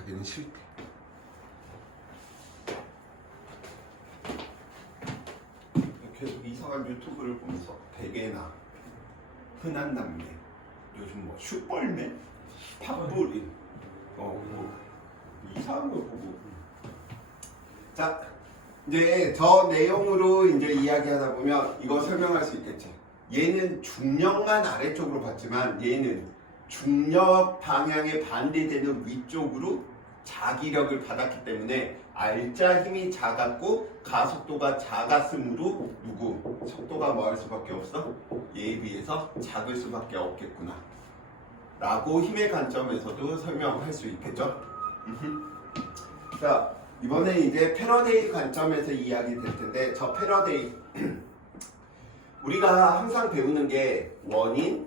자기는 실패. 계속 이상한 유튜브를 보면서 베개나 흔한 남매, 요즘 뭐 슈퍼맨, 팝뿌린, 뭐 이상한 걸 보고. 자, 이제 저 내용으로 이제 이야기하다 보면 이거 설명할 수 있겠지. 얘는 중력만 아래쪽으로 봤지만 얘는 중력 방향에 반대되는 위쪽으로 자기력을 받았기 때문에 알자 힘이 작았고 가속도가 작았으므로 누구? 속도가 뭐 할 수밖에 없어? 얘에 비해서 작을 수밖에 없겠구나 라고 힘의 관점에서도 설명할 수 있겠죠. 자, 이번에 이제 패러데이 관점에서 이야기 될 텐데, 저 패러데이 우리가 항상 배우는 게 원인,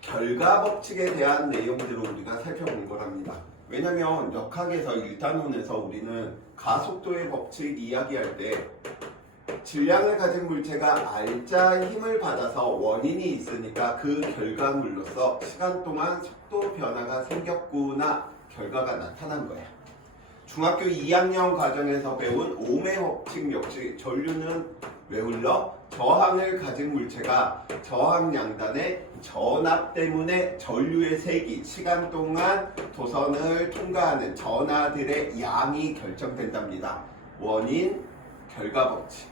결과 법칙에 대한 내용들을 우리가 살펴본 거랍니다. 왜냐면 역학에서 1단원에서 우리는 가속도의 법칙 이야기할 때 질량을 가진 물체가 알자 힘을 받아서 원인이 있으니까 그 결과물로서 시간 동안 속도 변화가 생겼구나 결과가 나타난 거야. 중학교 2학년 과정에서 배운 오음의 법칙 역시 전류는 왜 흘러? 저항을 가진 물체가 저항 양단의 전압 때문에 전류의 세기, 시간 동안 도선을 통과하는 전하들의 양이 결정된답니다. 원인, 결과 법칙.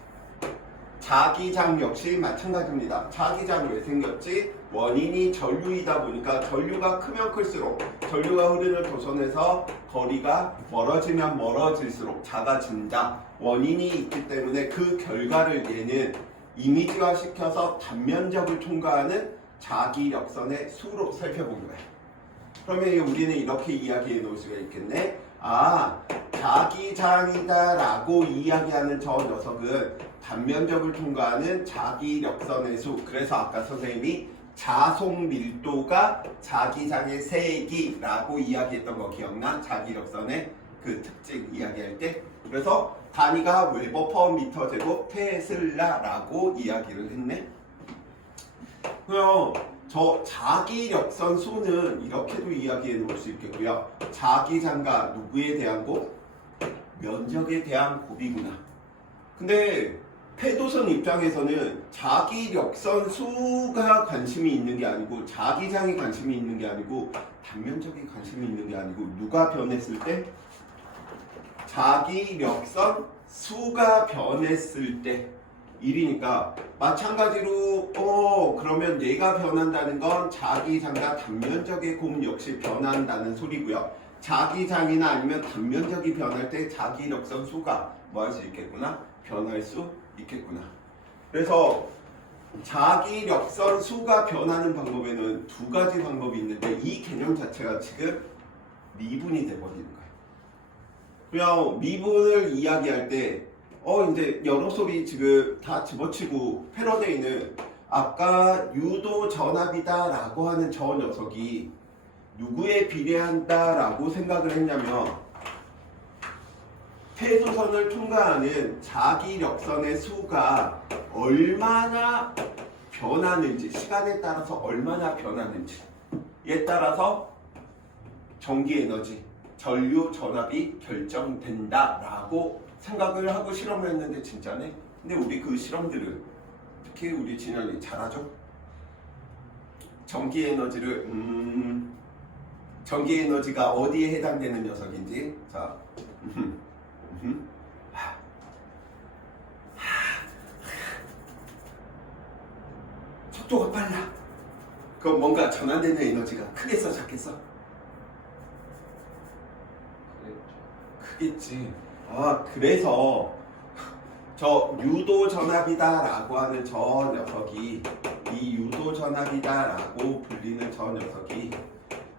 자기장 역시 마찬가지입니다. 자기장 왜 생겼지? 원인이 전류이다 보니까 전류가 크면 클수록 전류가 흐르는 도선에서 거리가 멀어지면 멀어질수록 작아진다. 원인이 있기 때문에 그 결과를 얘는 이미지화 시켜서 단면적을 통과하는 자기력선의 수로 살펴본 거야. 그러면 우리는 이렇게 이야기해 놓을 수가 있겠네. 아, 자기장이다 라고 이야기하는 저 녀석은 단면적을 통과하는 자기력선의 수. 그래서 아까 선생님이 자속 밀도가 자기장의 세기라고 이야기했던 거 기억나? 자기력선의 그 특징 이야기할 때. 그래서 단위가 웨버 퍼 미터 제곱 테슬라라고 이야기를 했네. 그럼 저 자기력선 수는 이렇게도 이야기해 놓을 수 있겠고요. 자기장과 누구에 대한 곱? 면적에 대한 곱이구나. 근데 패도선 입장에서는 자기력선 수가 관심이 있는 게 아니고 자기장이 관심이 있는 게 아니고 단면적이 관심이 있는 게 아니고 누가 변했을 때? 자기력선 수가 변했을 때 일이니까 마찬가지로 그러면 얘가 변한다는 건 자기장과 단면적의 곱 역시 변한다는 소리고요. 자기장이나 아니면 단면적이 변할 때 자기력선 수가 뭐 할 수 있겠구나? 변할 수 있겠구나. 그래서 자기력선 수가 변하는 방법에는 두 가지 방법이 있는데 이 개념 자체가 지금 미분이 돼버리는 거예요. 그냥 미분을 이야기할 때 이제 여러 소리 지금 다 집어치고 패러데이는 아까 유도 전압이다 라고 하는 저 녀석이 누구에 비례한다 라고 생각을 했냐면 폐소선을 통과하는 자기력선의 수가 얼마나 변하는지, 시간에 따라서 얼마나 변하는지에 따라서 전기에너지, 전류 전압이 결정된다라고 생각을 하고 실험을 했는데 진짜네? 근데 우리 그 실험들을 특히 우리 진현이 잘하죠? 전기에너지를 전기에너지가 어디에 해당되는 녀석인지 자 속도가 빨라. 그럼 뭔가 전환되는 에너지가 크겠어 작겠어? 크겠지. 아, 그래서 저 유도 전압이다 라고 하는 저 녀석이 이 유도 전압이다 라고 불리는 저 녀석이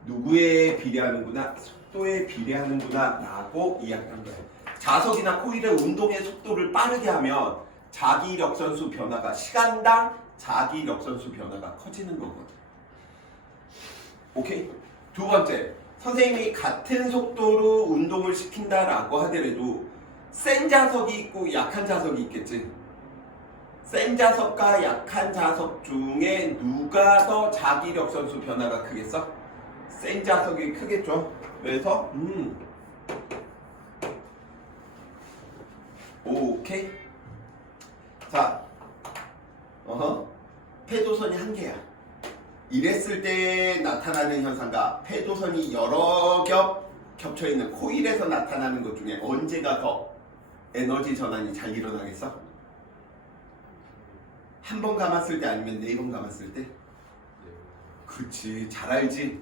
누구에 비례하는구나? 속도에 비례하는구나 라고 이야기한 거예요. 자석이나 코일의 운동의 속도를 빠르게 하면 자기력선수 변화가 시간당 자기력선수 변화가 커지는 거거든. 오케이? 두 번째, 선생님이 같은 속도로 운동을 시킨다라고 하더라도 센 자석이 있고 약한 자석이 있겠지. 센 자석과 약한 자석 중에 누가 더 자기력선수 변화가 크겠어? 센 자석이 크겠죠. 그래서 오케이. 자, 패도선이 한 개야. 이랬을 때 나타나는 현상과 패도선이 여러 겹 겹쳐있는 코일에서 나타나는 것 중에 언제가 더 에너지 전환이 잘 일어나겠어? 한 번 감았을 때 아니면 4번 감았을 때? 그렇지, 잘 알지?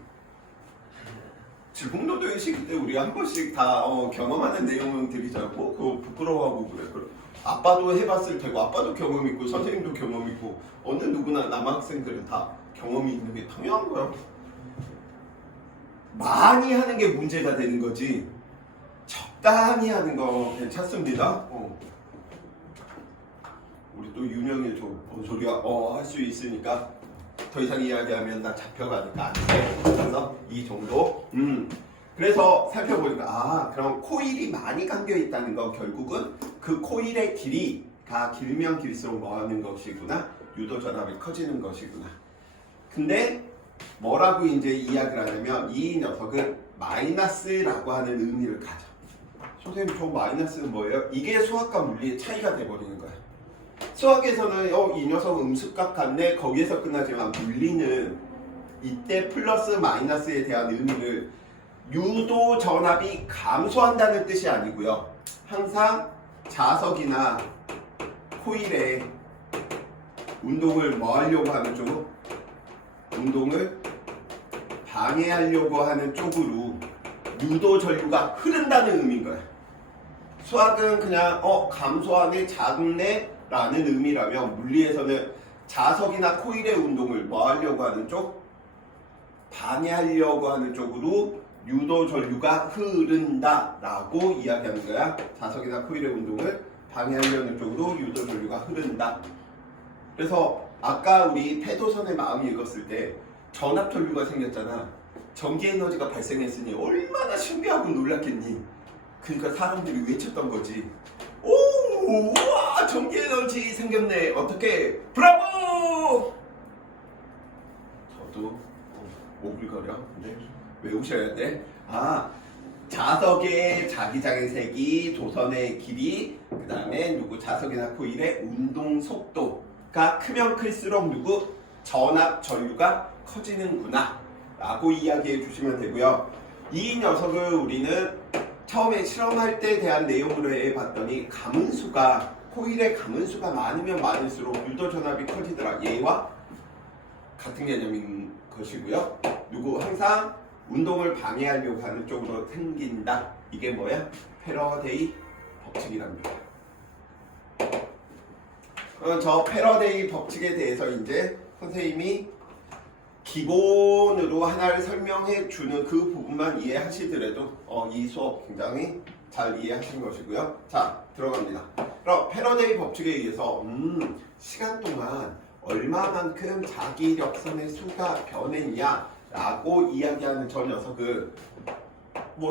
질풍노도의 시기 때 우리 한 번씩 다 경험하는 내용들이잖아. 그거 부끄러워하고 그래. 아빠도 해봤을 테고, 아빠도 경험 있고, 선생님도 경험 있고, 어느 누구나 남학생들은 다 경험이 있는 게 당연한 거야. 많이 하는 게 문제가 되는 거지, 적당히 하는 거 괜찮습니다. 우리 또 윤영이 뭔 소리야? 할 수 있으니까 더 이상 이야기하면 나 잡혀가니까 안 돼. 그래서 이 정도. 그래서 살펴보니까 그럼 코일이 많이 감겨 있다는 건 결국은 그 코일의 길이가 길면 길수록 뭐 하는 것이구나? 유도 전압이 커지는 것이구나. 근데 뭐라고 이제 이야기를 하냐면 이 녀석은 마이너스라고 하는 의미를 가져. 선생님, 저 마이너스는 뭐예요? 이게 수학과 물리의 차이가 돼버리는 거야. 수학에서는 이 녀석 음수값 같네, 거기에서 끝나지만 물리는 이때 플러스 마이너스에 대한 의미를 유도 전압이 감소한다는 뜻이 아니고요. 항상 자석이나 코일에 운동을 뭐 하려고 하는 쪽? 운동을 방해하려고 하는 쪽으로 유도 전류가 흐른다는 의미인 거야. 수학은 그냥 감소하네, 작네 라는 의미라면 물리에서는 자석이나 코일의 운동을 뭐 하려고 하는 쪽? 방해하려고 하는 쪽으로 유도 전류가 흐른다 라고 이야기하는 거야. 자석이나 코일의 운동을 방해하려는 쪽으로 유도 전류가 흐른다. 그래서 아까 우리 패도선의 마음이 읽었을 때 전압 전류가 생겼잖아. 전기 에너지가 발생했으니 얼마나 신기하고 놀랐겠니. 그러니까 사람들이 외쳤던 거지. 오, 우와, 전기 에너지 생겼네. 어떻게? 브라보! 저도 오글거려. 근데 외우셔야 돼. 자석의 자기장의 세기, 도선의 길이, 그 다음에 자석이나 코일의 운동 속도가 크면 클수록 전압 전류가 커지는구나 라고 이야기해 주시면 되고요. 이 녀석을 우리는 처음에 실험할 때 대한 내용으로 해봤더니 코일의 가문수가 많으면 많을수록 유도 전압이 커지더라. 얘와 같은 개념인 것이고요. 항상 운동을 방해하려고 하는 쪽으로 생긴다. 이게 뭐야? 패러데이 법칙이랍니다. 저 패러데이 법칙에 대해서 이제 선생님이 기본으로 하나를 설명해 주는 그 부분만 이해하시더라도 이 수업 굉장히 잘 이해하신 것이고요. 자, 들어갑니다. 그럼 패러데이 법칙에 의해서 시간 동안 얼마만큼 자기력선의 수가 변했냐 라고 이야기하는 저 녀석은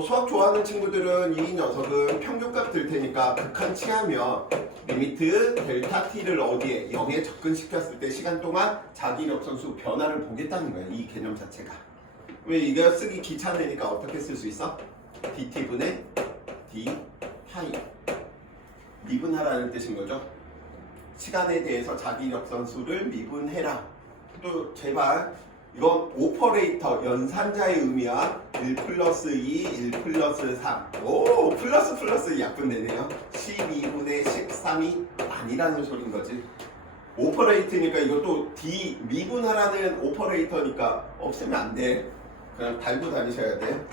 수학 좋아하는 친구들은 이 녀석은 평균값 들 테니까 극한 취하면 리미트 델타 t를 어디에 0에 접근시켰을 때 시간 동안 자기력선 수 변화를 보겠다는 거야. 이 개념 자체가. 왜 이거 쓰기 귀찮으니까 어떻게 쓸 수 있어? dt분의 d 파이 미분하라는 뜻인 거죠. 시간에 대해서 자기력선 수를 미분해라. 또 제발 이건 오퍼레이터 연산자의 의미야. 1 플러스 2, 1 플러스 3. 오, 플러스 약분되네요. 12분의 13이 아니라는 소린 거지. 오퍼레이터니까 이것도 D 미분하라는 오퍼레이터니까 없애면 안 돼. 그냥 달고 다니셔야 돼.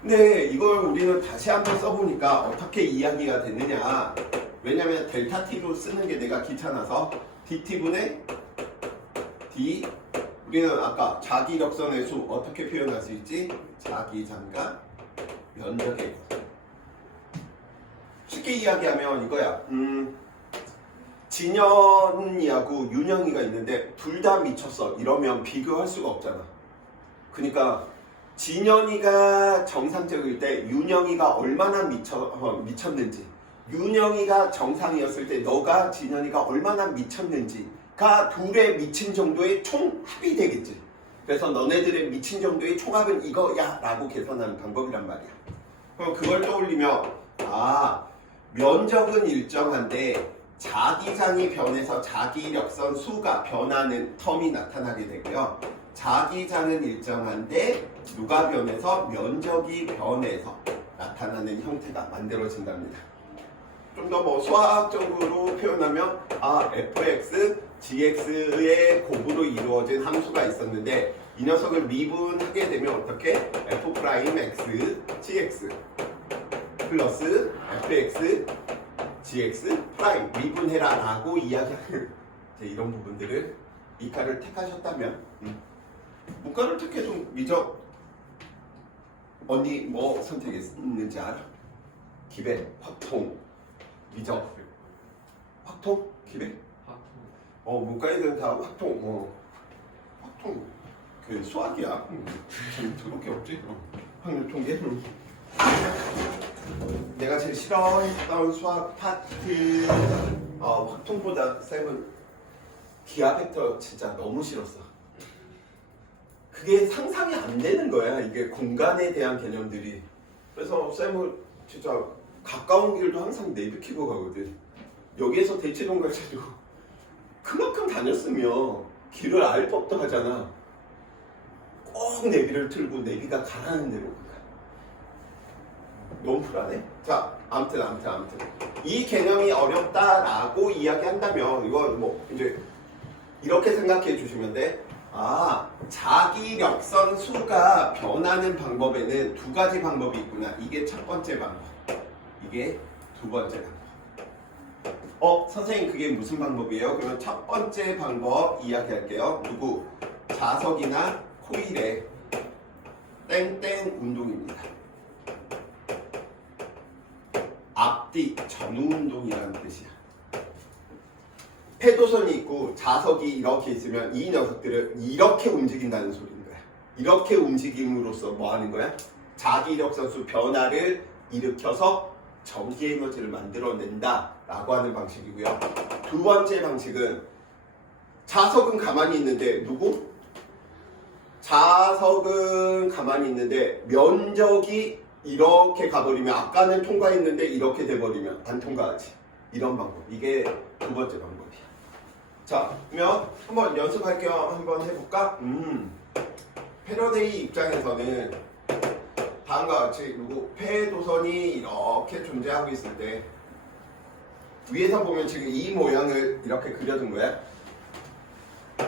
근데 이걸 우리는 다시 한번 써보니까 어떻게 이야기가 됐느냐. 왜냐면 델타 T로 쓰는 게 내가 귀찮아서 DT분의 D, 우리는 아까 자기력선의 수 어떻게 표현할 수 있지? 자기장과 면적의 쉽게 이야기하면 이거야. 진현이하고 윤영이가 있는데 둘 다 미쳤어. 이러면 비교할 수가 없잖아. 그러니까 진현이가 정상적일 때 윤영이가 얼마나 미쳤는지, 윤영이가 정상이었을 때 너가 진현이가 얼마나 미쳤는지가 둘의 미친 정도의 총 합이 되겠지. 그래서 너네들의 미친 정도의 총합은 이거야 라고 계산하는 방법이란 말이야. 그럼 그걸 떠올리면 면적은 일정한데 자기장이 변해서 자기력선 수가 변하는 텀이 나타나게 되고요. 자기장은 일정한데 누가 변해서 면적이 변해서 나타나는 형태가 만들어진답니다. 좀 더 뭐 수학적으로 표현하면 fx, gx의 곱으로 이루어진 함수가 있었는데 이 녀석을 미분하게 되면 어떻게? f'x, gx 플러스 fx, gx 프라임 미분해라 라고 이야기하는 이런 부분들을 이과를 택하셨다면 문과를 택해도 미적 언니 뭐 선택했는지 알아? 기배, 확통, 미적, 확통, 기배? 문과 애들은 다 확통, 확통 그 수학이야. 참 더럽게 없지? 확률 통계. 내가 제일 싫어했던 수학 파트 확통보다 쌤은 기하 벡터 진짜 너무 싫었어. 그게 상상이 안 되는 거야. 이게 공간에 대한 개념들이. 그래서 쌤은 진짜 가까운 길도 항상 내비키고 가거든. 여기에서 대치동까지 그만큼 다녔으면 길을 알 법도 하잖아. 꼭 내비를 틀고 내비가 가라는 대로 가. 너무 불안해. 자, 아무튼 이 개념이 어렵다라고 이야기한다면 이거 뭐 이제 이렇게 생각해 주시면 돼. 자기력선 수가 변하는 방법에는 두 가지 방법이 있구나. 이게 첫 번째 방법. 이게 두 번째 방법. 선생님 그게 무슨 방법이에요? 그러면 첫 번째 방법 이야기할게요. 누구? 자석이나 코일의 땡땡 운동입니다. 앞뒤 전후 운동이라는 뜻이야. 해도선이 있고 자석이 이렇게 있으면 이 녀석들을 이렇게 움직인다는 소리인 거야. 이렇게 움직임으로써 뭐 하는 거야? 자기력선수 변화를 일으켜서 전기 에너지를 만들어낸다 라고 하는 방식이고요. 두 번째 방식은 자석은 가만히 있는데 누구? 자석은 가만히 있는데 면적이 이렇게 가버리면 아까는 통과했는데 이렇게 돼버리면 안 통과하지. 이런 방법. 이게 두 번째 방법이야. 자, 그러면 한번 연습할게요. 한번 해볼까? 패러데이 입장에서는 다음과 같이 누구 폐도선이 이렇게 존재하고 있을 때 위에서 보면 지금 이 모양을 이렇게 그려둔 거야.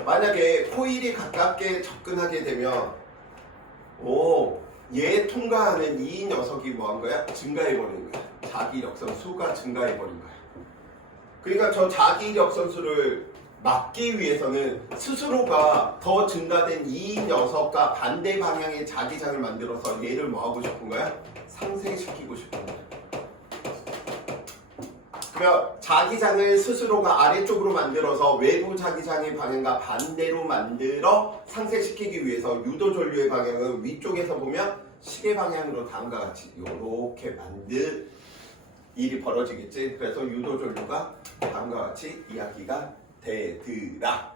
만약에 코일이 가깝게 접근하게 되면 얘 통과하는 이 녀석이 뭐한 거야? 증가해버리는 거야. 자기력선 수가 증가해버린 거야. 그러니까 저 자기력선 수를 막기 위해서는 스스로가 더 증가된 이 녀석과 반대 방향의 자기장을 만들어서 얘를 뭐하고 싶은 거야? 상쇄시키고 싶은 거야. 그러면 자기장을 스스로가 아래쪽으로 만들어서 외부 자기장의 방향과 반대로 만들어 상쇄시키기 위해서 유도전류의 방향은 위쪽에서 보면 시계 방향으로 다음과 같이 이렇게 일이 벌어지겠지. 그래서 유도전류가 다음과 같이 이야기가 되더라.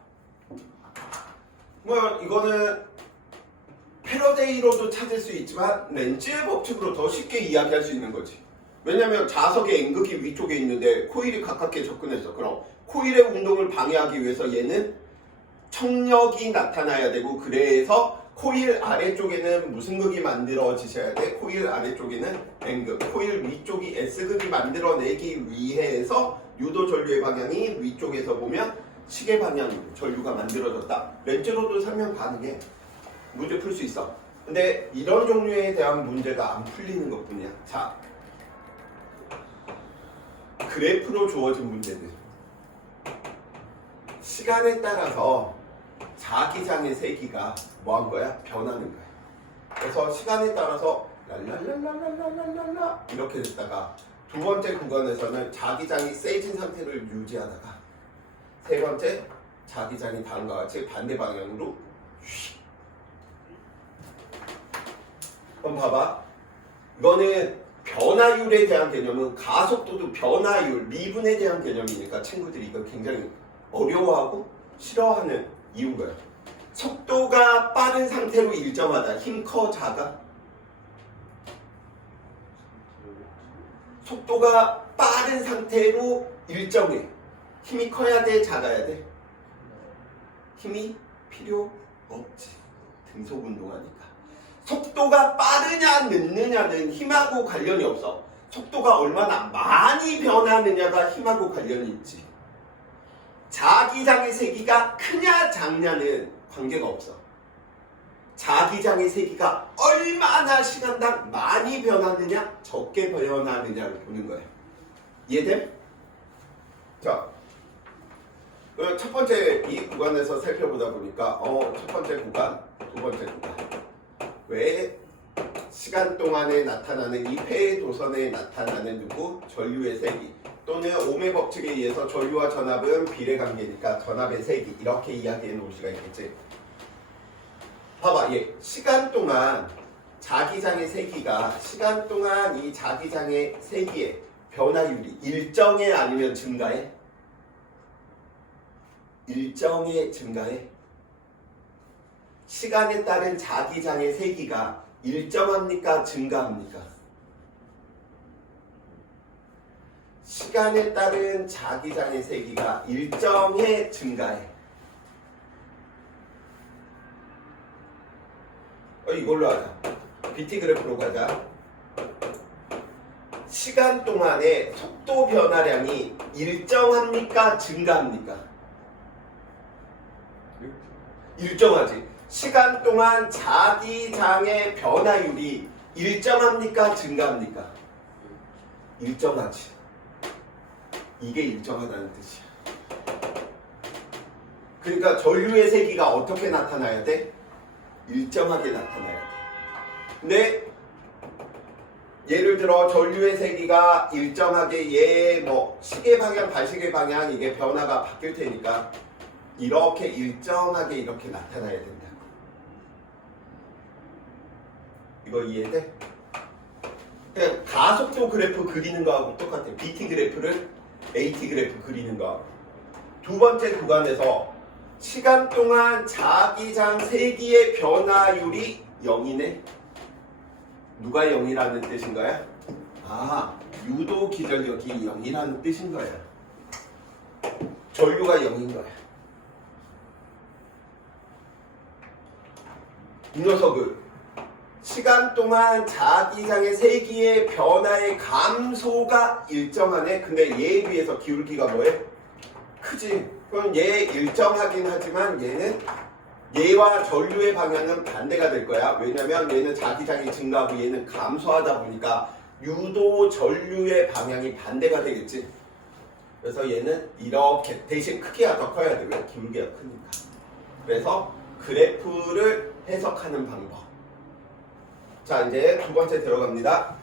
뭐 이거는 패러데이로도 찾을 수 있지만 렌즈의 법칙으로 더 쉽게 이야기할 수 있는 거지. 왜냐면 자석의 N극이 위쪽에 있는데 코일이 가깝게 접근했어. 그럼 코일의 운동을 방해하기 위해서 얘는 청력이 나타나야 되고, 그래서 코일 아래쪽에는 무슨 극이 만들어지셔야 돼? 코일 아래쪽에는 N극, 코일 위쪽이 S극이 만들어내기 위해서 유도전류의 방향이 위쪽에서 보면 시계 방향 전류가 만들어졌다. 렌즈로도 설명 가능해. 문제 풀 수 있어. 근데 이런 종류에 대한 문제가 안 풀리는 것뿐이야. 자, 그래프로 주어진 문제들. 시간에 따라서 자기장의 세기가 뭐한 거야? 변하는 거야. 그래서 시간에 따라서 랄랄랄랄랄랄랄라 이렇게 됐다가 두 번째 구간에서는 자기장이 세진 상태를 유지하다가 세 번째 자기장이 다음과 같이 반대 방향으로 휙. 그럼 봐봐. 이거는 변화율에 대한 개념은 가속도도 변화율, 미분에 대한 개념이니까 친구들이 이거 굉장히 어려워하고 싫어하는 이유인 거야. 속도가 빠른 상태로 일정하다. 힘 커, 작아? 속도가 빠른 상태로 일정해. 힘이 커야 돼, 작아야 돼? 힘이 필요 없지. 등속 운동하니까. 속도가 빠르냐 늦느냐는 힘하고 관련이 없어. 속도가 얼마나 많이 변하느냐가 힘하고 관련이 있지. 자기장의 세기가 크냐 작냐는 관계가 없어. 자기장의 세기가 얼마나 시간당 많이 변하느냐 적게 변하느냐를 보는 거야. 이해됨? 자, 첫 번째 이 구간에서 살펴보다 보니까 첫 번째 구간, 두 번째 구간. 왜 시간 동안에 나타나는 이 폐의 도선에 나타나는 누구? 전류의 세기 또는 ohm의 법칙에 의해서 전류와 전압은 비례관계니까 전압의 세기 이렇게 이야기해 놓을 수가 있겠지. 봐봐, 시간 동안 자기장의 세기가 시간 동안 이 자기장의 세기의 변화율이 일정해 아니면 증가해? 일정해 증가해? 시간에 따른 자기장의 세기가 일정합니까? 증가합니까? 시간에 따른 자기장의 세기가 일정해 증가해? 이걸로 하자. BT 그래프로 가자. 시간 동안의 속도 변화량이 일정합니까? 증가합니까? 일정하지. 시간 동안 자기장의 변화율이 일정합니까? 증가합니까? 일정하지. 이게 일정하다는 뜻이야. 그러니까 전류의 세기가 어떻게 나타나야 돼? 일정하게 나타나야 돼. 근데 예를 들어 전류의 세기가 일정하게 시계 방향, 발시계 방향 이게 변화가 바뀔 테니까 이렇게 일정하게 이렇게 나타나야 된다. 이거 이해돼? 그냥 가속도 그래프 그리는 거하고 똑같아. BT 그래프를 AT 그래프 그리는 거하고. 두 번째 구간에서 시간 동안 자기장 세기의 변화율이 0이네. 누가 0이라는 뜻인 거야? 유도 기전력이 0이라는 뜻인 거야. 전류가 0인 거야. 이 녀석을 시간 동안 자기장의 세기의 변화의 감소가 일정하네. 근데 얘에 비해서 기울기가 뭐해? 크지. 그럼 얘 일정하긴 하지만 얘는 얘와 전류의 방향은 반대가 될 거야. 왜냐면 얘는 자기장이 증가하고 얘는 감소하다 보니까 유도 전류의 방향이 반대가 되겠지. 그래서 얘는 이렇게 대신 크기가 더 커야 돼. 왜? 기울기가 크니까. 그래서 그래프를 해석하는 방법. 자, 이제 두 번째 들어갑니다.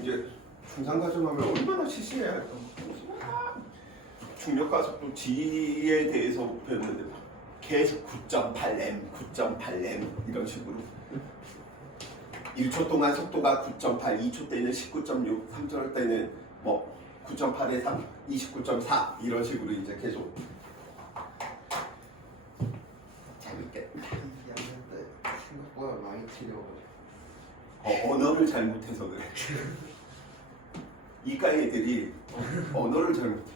이제 중상가전하면 얼마나 시시해야 할까? 중력가속도 G에 대해서 배웠는데 계속 9.8M, 9.8M 이런 식으로 1초 동안 속도가 9.8, 2초 때는 19.6, 3초 때는 9.8에 3, 29.4 이런 식으로 이제 계속 재밌겠다. 생각보다 많이 틀려가지고 언어를 잘못해서 그래. 이과 애들이 언어를 잘못해.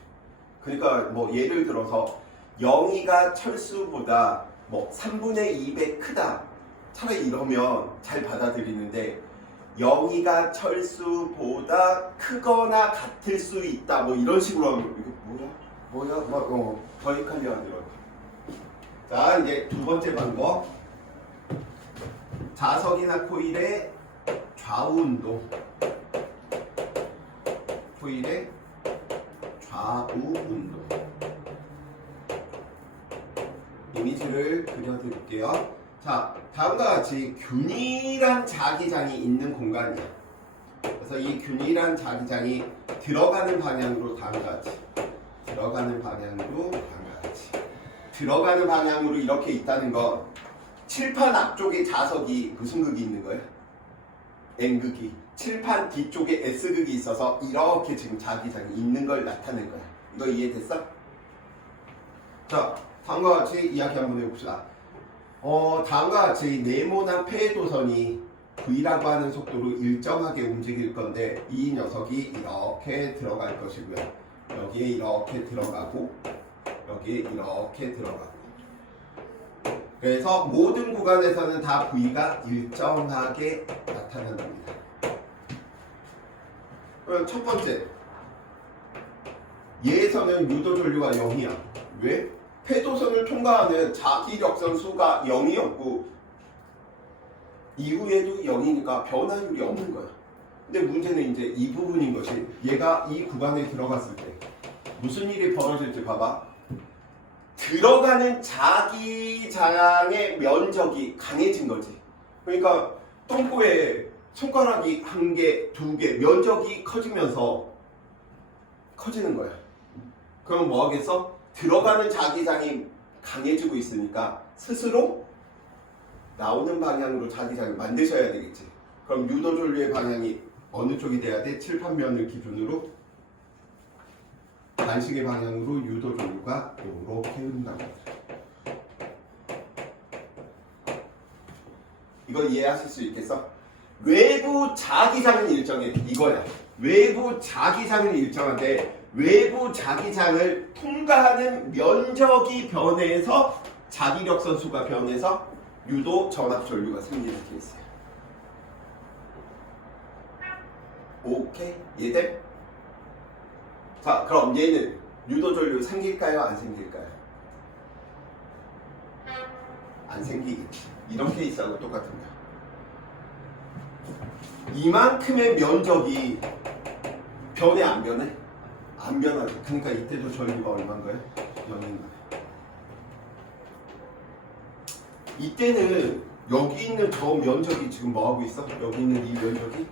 그러니까 예를 들어서 영희가 철수보다 3분의 2배 크다. 차라리 이러면 잘 받아들이는데 영희가 철수보다 크거나 같을 수 있다. 이런 식으로 하면 이게 뭐야? 더 헷갈려 하더라고. 자, 이제 두 번째 방법. 자석이나 코일의 좌우 운동. 코일의 좌우 운동. 이미지를 그려드릴게요. 자, 다음과 같이 균일한 자기장이 있는 공간이야. 그래서 이 균일한 자기장이 들어가는 방향으로 다음과 같이 들어가는 방향으로 이렇게 있다는 건 칠판 앞쪽에 자석이 무슨 극이 있는 거야? N극이. 칠판 뒤쪽에 S극이 있어서 이렇게 지금 자기장이 있는 걸 나타낸 거야. 이거 이해됐어? 자, 다음과 같이 이야기 한번 해봅시다. 다음과 같이 네모난 폐도선이 V라고 하는 속도로 일정하게 움직일 건데 이 녀석이 이렇게 들어갈 것이고요. 여기에 이렇게 들어가고 여기에 이렇게 들어가고 그래서 모든 구간에서는 다 V가 일정하게 나타난답니다. 그럼 첫 번째 얘에서는 유도전류가 0이야. 왜? 폐도선을 통과하는 자기력선 수가 0이었고 이후에도 0이니까 변화율이 없는 거야. 근데 문제는 이제 이 부분인 것이 얘가 이 구간에 들어갔을 때 무슨 일이 벌어질지 봐봐. 들어가는 자기장의 면적이 강해진 거지. 그러니까 똥꼬에 손가락이 한 개, 두 개, 면적이 커지면서 커지는 거야. 그럼 뭐 하겠어? 들어가는 자기장이 강해지고 있으니까 스스로 나오는 방향으로 자기장을 만드셔야 되겠지. 그럼 유도전류의 방향이 어느 쪽이 돼야 돼? 칠판면을 기준으로 반시계 방향으로 유도전류가 이렇게 흐른다고. 이거 이해하실 수 있겠어? 외부 자기장은 일정해. 이거야. 외부 자기장은 일정한데 외부 자기장을 통과하는 면적이 변해서 자기력선 수가 변해서 유도 전압 전류가 생기는 케이스야. 오케이? 이해돼? 자, 그럼 얘는 유도 전류 생길까요? 안 생길까요? 안 생기겠지. 이런 케이스하고 똑같은 거야. 이만큼의 면적이 변해 안 변해? 안 변하죠. 그러니까 이때도 전류가 얼마인 거예요? 0인 거예요. 이때는 여기 있는 저 면적이 지금 뭐하고 있어? 여기 있는 이 면적이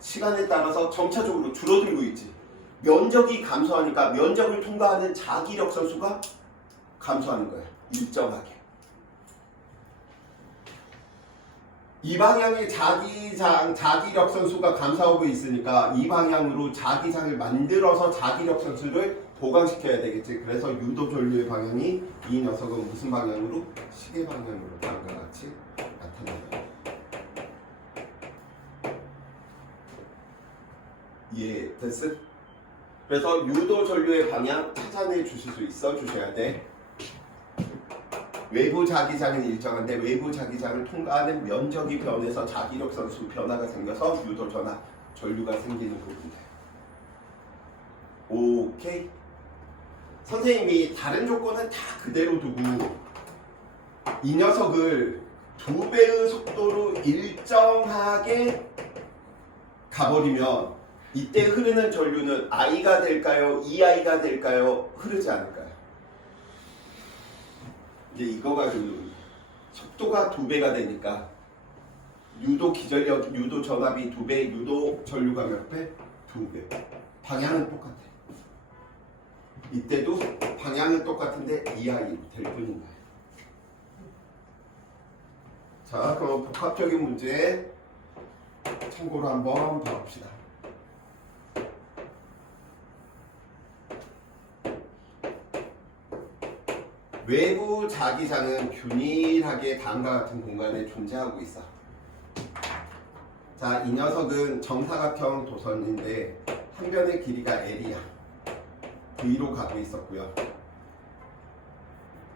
시간에 따라서 점차적으로 줄어들고 있지. 면적이 감소하니까 면적을 통과하는 자기력선 수가 감소하는 거야. 일정하게. 이 방향의 자기력선 수가 감소하고 있으니까 이 방향으로 자기장을 만들어서 자기력선 수를 보강시켜야 되겠지. 그래서 유도전류의 방향이 이 녀석은 무슨 방향으로? 시계 방향으로 다음과 같이 나타난다. 이해됐어? 그래서 유도전류의 방향 찾아내 주실 수 있어 주셔야 돼. 외부 자기장은 일정한데 외부 자기장을 통과하는 면적이 변해서 자기력선 수 변화가 생겨서 유도 전압 전류가 생기는 부분들. 오케이. 선생님이 다른 조건은 다 그대로 두고 이 녀석을 2배의 속도로 일정하게 가버리면 이때 흐르는 전류는 I가 될까요? EI가 될까요? 흐르지 않을까요? 이제 이거 가지고 속도가 2배가 되니까 유도 기전력, 유도 전압이 2배, 유도 전류가 몇 배? 2배. 방향은 똑같아. 이때도 방향은 똑같은데 EI 될 뿐인 거야. 자, 그럼 복합적인 문제 참고로 한번 봐봅시다. 외부 자기장은 균일하게 다음과 같은 공간에 존재하고 있어. 자, 이 녀석은 정사각형 도선인데 한 변의 길이가 L이야. V로 가고 있었고요.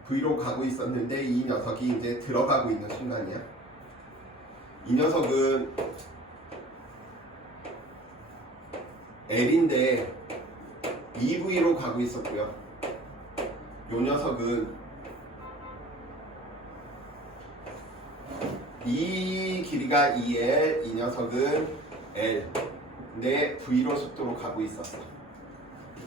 V로 가고 있었는데 이 녀석이 이제 들어가고 있는 순간이야. 이 녀석은 L인데 2V로 가고 있었고요. 이 녀석은 이 길이가 2L, 이 녀석은 L. 근데 V로 속도로 가고 있었어.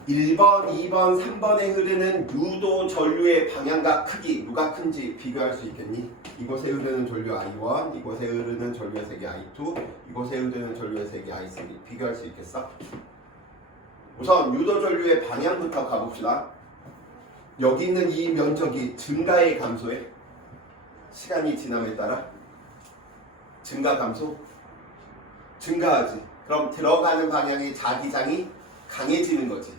1번, 2번, 3번에 흐르는 유도 전류의 방향과 크기 누가 큰지 비교할 수 있겠니? 이곳에 흐르는 전류 I1, 이곳에 흐르는 전류의 색이 I2, 이곳에 흐르는 전류의 색이 I3 비교할 수 있겠어? 우선 유도 전류의 방향부터 가봅시다. 여기 있는 이 면적이 증가해 감소해? 시간이 지남에 따라 증가 감소? 증가하지. 그럼 들어가는 방향의 자기장이 강해지는 거지.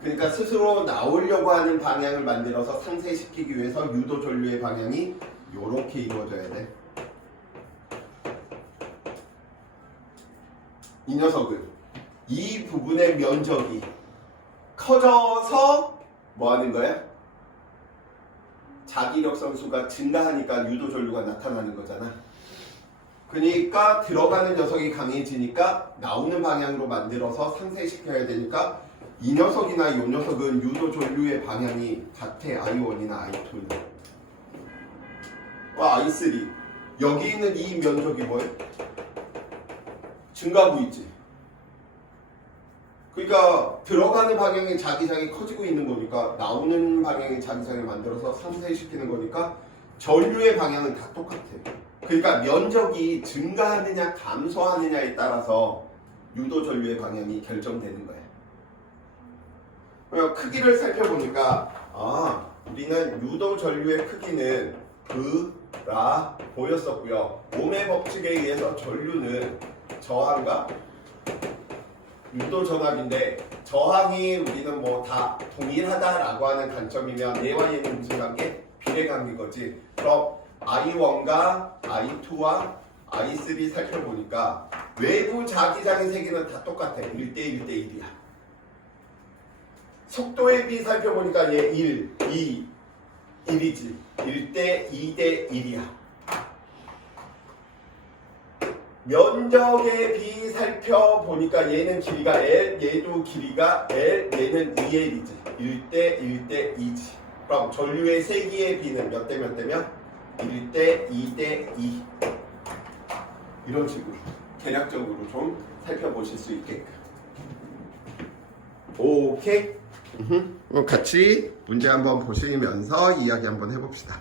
그러니까 스스로 나오려고 하는 방향을 만들어서 상쇄시키기 위해서 유도 전류의 방향이 이렇게 이루어져야 돼. 이 녀석은 이 부분의 면적이 커져서 뭐 하는 거야? 자기력 선수가 증가하니까 유도 전류가 나타나는 거잖아. 그러니까 들어가는 녀석이 강해지니까 나오는 방향으로 만들어서 상쇄시켜야 되니까 이 녀석이나 이 녀석은 유도 전류의 방향이 같아. I1이나 I2는. I3. 여기 있는 이 면적이 뭐예요? 증가하고 있지. 그러니까 들어가는 방향의 자기장이 커지고 있는 거니까 나오는 방향의 자기장을 만들어서 상쇄시키는 거니까 전류의 방향은 다 똑같아. 그러니까 면적이 증가하느냐 감소하느냐에 따라서 유도 전류의 방향이 결정되는 거야. 그러니까 크기를 살펴보니까 우리는 유도 전류의 크기는 V라 보였었고요. 옴의 법칙에 의해서 전류는 저항과 유도 전압인데 저항이 우리는 뭐 다 동일하다라고 하는 관점이면 얘와 얘는 무슨 관계? 비례 관계 거지. 그럼 I1과 I2와 I3 살펴보니까 외부 자기장의 세기는 다 똑같아. 1대 1대 1이야. 속도의 비 살펴보니까 얘 1, 2, 1이지. 1대 2대 1이야. 면적의 비 살펴보니까 얘는 길이가 L, 얘도 길이가 L, 얘는 2L이지. 1대 1대 2지. 그럼 전류의 세기의 비는 몇 대 몇 대면? 1대 2대 2. 이런 식으로 대략적으로 좀 살펴보실 수 있게끔. 오케이? 같이 문제 한번 보시면서 이야기 한번 해봅시다.